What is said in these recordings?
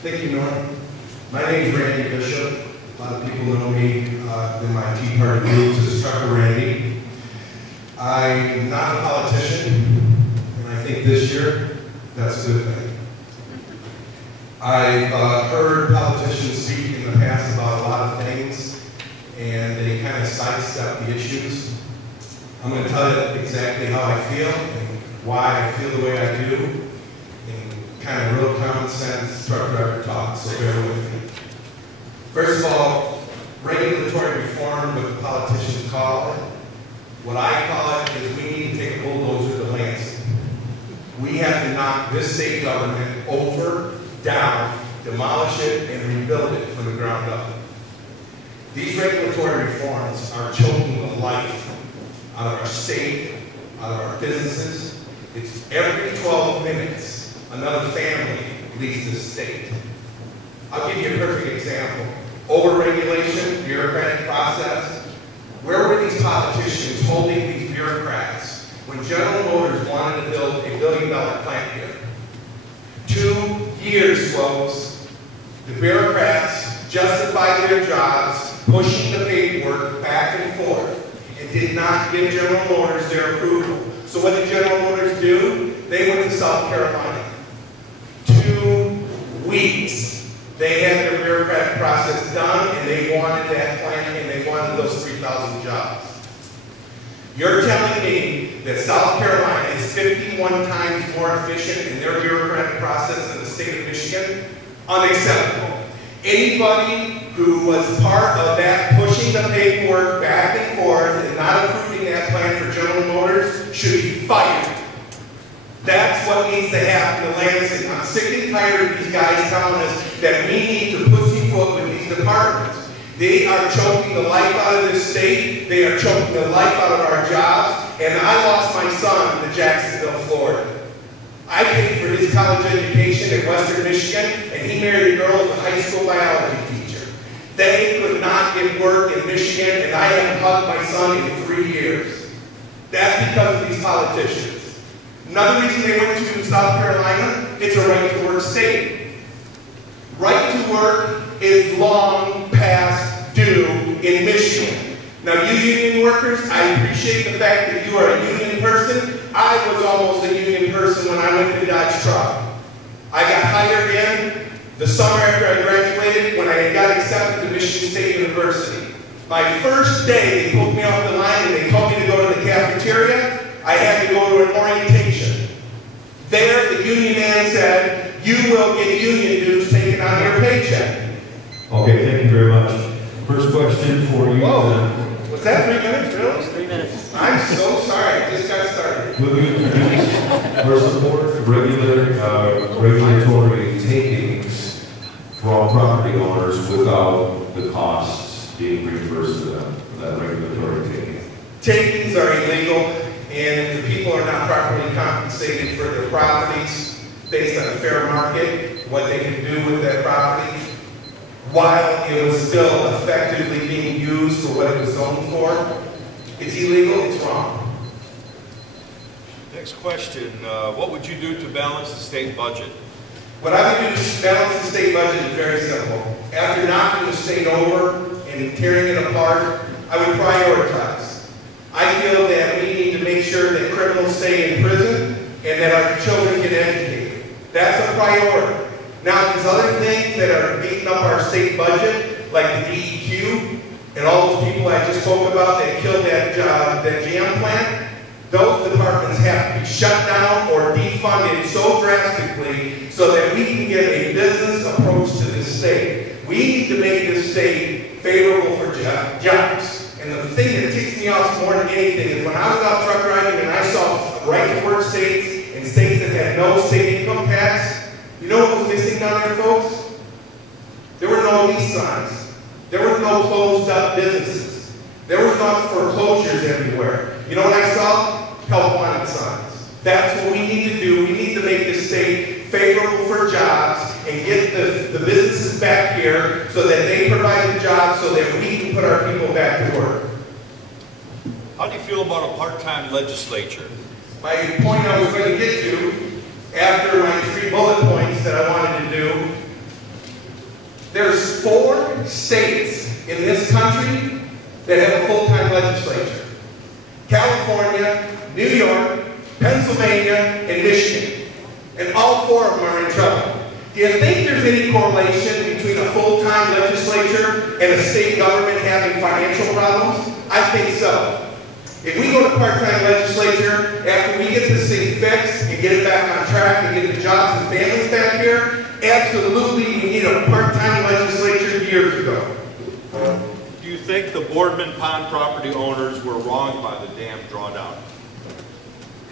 Thank you, Norm. My name is Randy Bishop. A lot of people know me in my Tea Party groups as Trucker Randy. I'm not a politician, and I think this year that's a good thing. I've heard politicians speak in the past about a lot of things, and they kind of sidestep the issues. I'm going to tell you exactly how I feel and why I feel the way I do, in kind of real common sense truck driver talk, so bear with me. First of all, regulatory reform, what the politicians call it. What I call it is we need to take a bulldozer to Lansing. We have to knock this state government over, down, demolish it, and rebuild it from the ground up. These regulatory reforms are choking the life out of our state, out of our businesses. It's every 12 minutes, another family leaves this state. I'll give you a perfect example. Overregulation, bureaucratic process. Where were these politicians holding these bureaucrats when General Motors wanted to build $1 billion plant here? 2 years, folks. The bureaucrats justified their jobs, pushing the paperwork back and forth, and did not give General Motors their approval. So what did General Motors do? They went to South Carolina. 2 weeks. They had their bureaucratic process done, and they wanted that plant, and they wanted those 3,000 jobs. You're telling me that South Carolina is 51 times more efficient in their bureaucratic process than the state of Michigan? Unacceptable. Anybody who was part of that pushing the paperwork back and forth and not approving that plan for General Motors should be fired. That's what needs to happen to Lansing. I'm sick and tired of these guys telling us that we need to pussyfoot with these departments. They are choking the life out of this state. They are choking the life out of our jobs. And I lost my son to Jacksonville, Florida. I paid for his college education at Western Michigan, and he married a girl as a high school biology teacher. They could not get work in Michigan, and I haven't hugged my son in 3 years. That's because of these politicians. Another reason they went to South Carolina, it's a right-to-work state. Right to work is long past due in Michigan. Now, you union workers, I appreciate the fact that you are a union person. I was almost a union person when I went to Dodge Truck. I got hired in the summer after I graduated when I got accepted to Michigan State University. My first day, they pulled me off the line and they told me to go to the cafeteria. I had to go to an orientation. There, the union man said, you will get union dues taken out of your paycheck. Okay, thank you very much. First question for you. Whoa, was that 3 minutes, really? 3 minutes. I'm so sorry, I just got started. Will you introduce or support regulatory takings from property owners without the costs being reimbursed to them, that regulatory taking? Takings are illegal. And if the people are not properly compensated for their properties based on a fair market, what they can do with that property, while it was still effectively being used for what it was zoned for, it's illegal, it's wrong. Next question, what would you do to balance the state budget? What I would do to balance the state budget is very simple. After knocking the state over and tearing it apart, I would prioritize. I feel that we need to make sure that criminals stay in prison and that our children get educated. That's a priority. Now, these other things that are beating up our state budget, like the DEQ and all those people I just spoke about that killed that GM plant, those departments have to be shut down or defunded so drastically so that we can get a business approach to this state. We need to make this state favorable for jobs. And the thing that ticks me off more than anything is when I was out truck driving and I saw right-to-work states and states that had no state income tax, you know what was missing down there, folks? There were no lease signs. There were no closed-up businesses. There were no foreclosures everywhere. You know what I saw? Help-wanted signs. That's what we need to do. We need to make this state favorable for jobs and get the businesses back here so that they provide the jobs so that we can put our people back to work. How do you feel about a part-time legislature? My point I was going to get to, after my 3 bullet points that I wanted to do, There's 4 states in this country that have a full-time legislature. California, New York, Pennsylvania, and Michigan. And all 4 of them are in trouble. Do you think there's any correlation between a full-time legislature and a state government having financial problems? I think so. If we go to part-time legislature, after we get this thing fixed and get it back on track and get the jobs and families back here, absolutely we need a part-time legislature years ago. Do you think the Boardman Pond property owners were wronged by the dam drawdown?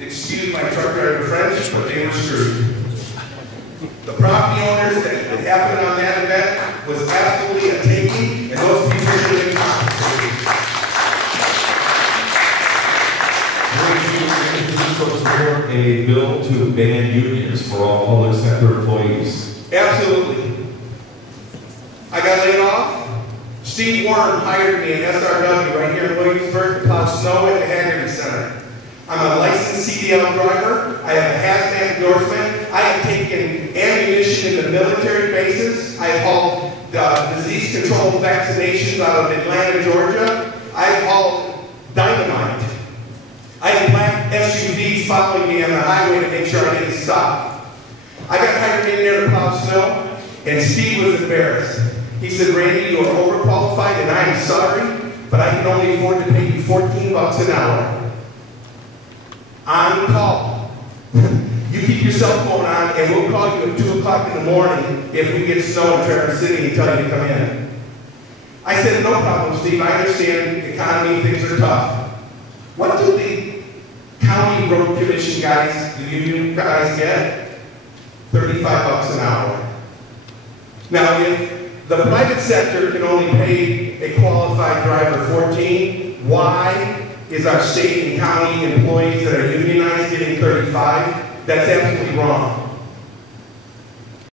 Excuse my truck driver French, but they were screwed. The property owners that happened on that event was absolutely a taking, and those people should have been compensated. Support a bill to ban unions for all public sector employees. Absolutely. I got laid off. Steve Warren hired me in SRW right here in Williamsburg to plow snow at the Haggerty Center. I'm a licensed CDL driver. I have a hazmat endorsement. I have taken ammunition in the military bases. I have hauled disease control vaccinations out of Atlanta, Georgia. I have hauled dynamite. I had black SUVs following me on the highway to make sure I didn't stop. I got hired in there to plow snow, and Steve was embarrassed. He said, Randy, you are overqualified, and I am sorry, but I can only afford to pay you $14 an hour. On call. You keep your cell phone on, and we'll call you at 2 o'clock in the morning if we get snow in Traverse City and tell you to come in. I said, no problem, Steve. I understand the economy, things are tough. What do the county road commission guys, the union guys get? $35 an hour. Now, if the private sector can only pay a qualified driver $14, why is our state and county employees that are unionized getting $35? That's absolutely wrong.